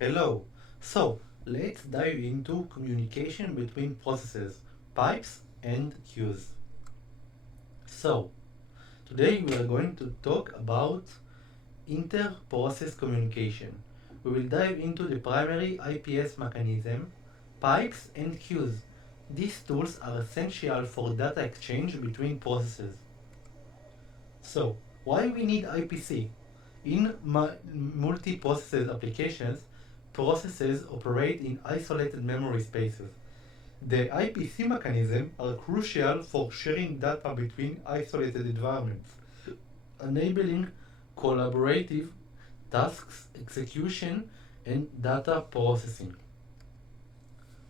Hello. So, let's dive into communication between processes, pipes, and queues. So, today we are going to talk about inter-process communication. We will dive into the primary IPS mechanism, pipes, and queues. These tools are essential for data exchange between processes. So, why we need IPC? In multi-processes applications, processes operate in isolated memory spaces. The IPC mechanisms are crucial for sharing data between isolated environments, enabling collaborative tasks, execution, and data processing.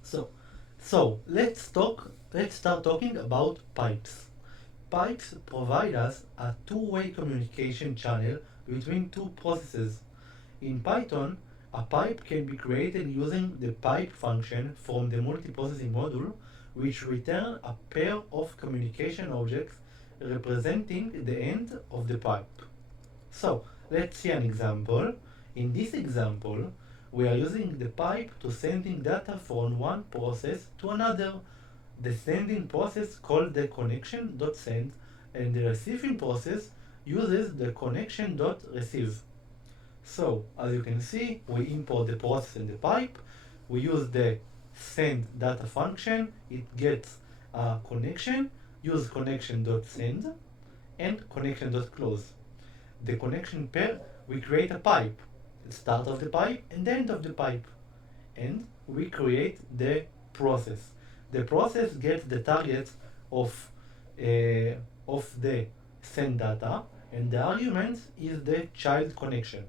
So, let's start talking about pipes. Pipes provide us a two-way communication channel between two processes. In Python, a pipe can be created using the pipe function from the multiprocessing module, which return a pair of communication objects representing the end of the pipe. So, let's see an example. In this example, we are using the pipe to sending data from one process to another. The sending process called the connection.send, and the receiving process uses the connection.receive. So, as you can see, we import the process in the pipe, we use the send data function, it gets a connection, use connection.send and connection.close. The connection pair, we create a pipe, the start of the pipe and the end of the pipe, and we create the process. The process gets the target of the send data, and the argument is the child connection.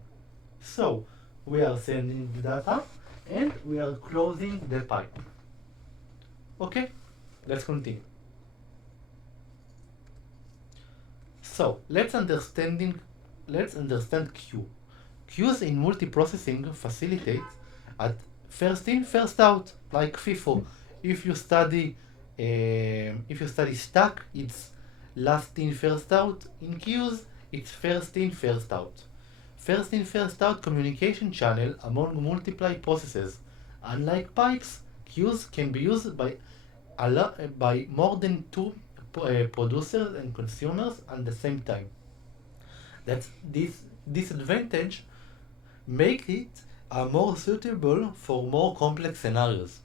So we are sending the data and we are closing the pipe. Okay, let's continue. So let's understand queue. Queues in multiprocessing facilitate at first in, first out, like FIFO. If you study stack, it's last in, first out. In queues, it's first in, first out. First in, first out communication channel among multiple processes. Unlike pipes, queues can be used by more than two producers and consumers at the same time. That's this disadvantage make it more suitable for more complex scenarios.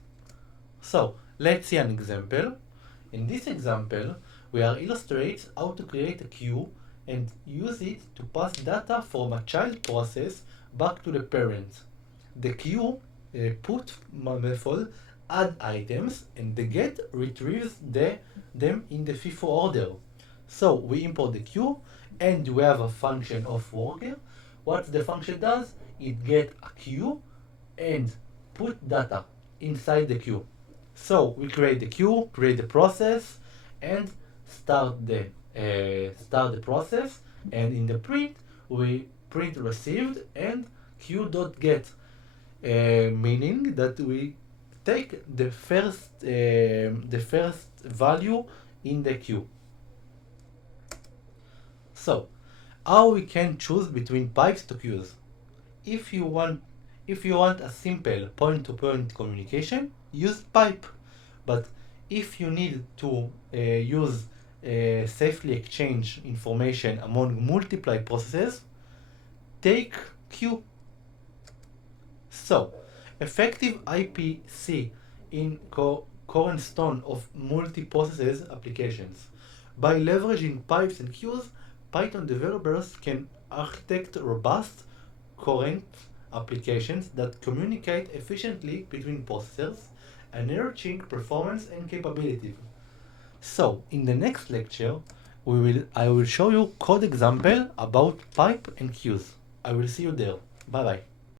So let's see an example. In this example, we are illustrate how to create a queue and use it to pass data from a child process back to the parent. The queue put method add items and the get retrieves them in the FIFO order. So we import the queue and we have a function of worker. What the function does, it get a queue and put data inside the queue. So we create the queue, create the process, and start the process. And in the print, we print received and queue.get, meaning that we take the first value in the queue. So, how we can choose between pipes to queues? If you want a simple point-to-point communication, use pipe. But if you need to use safely exchange information among multiple processes, take queue. So, effective IPC in cornerstone of multi-processes applications. By leveraging pipes and queues, Python developers can architect robust, current applications that communicate efficiently between processors, enriching performance and capability. So, in the next lecture, I will show you code example about pipe and queues. I will see you there. Bye bye.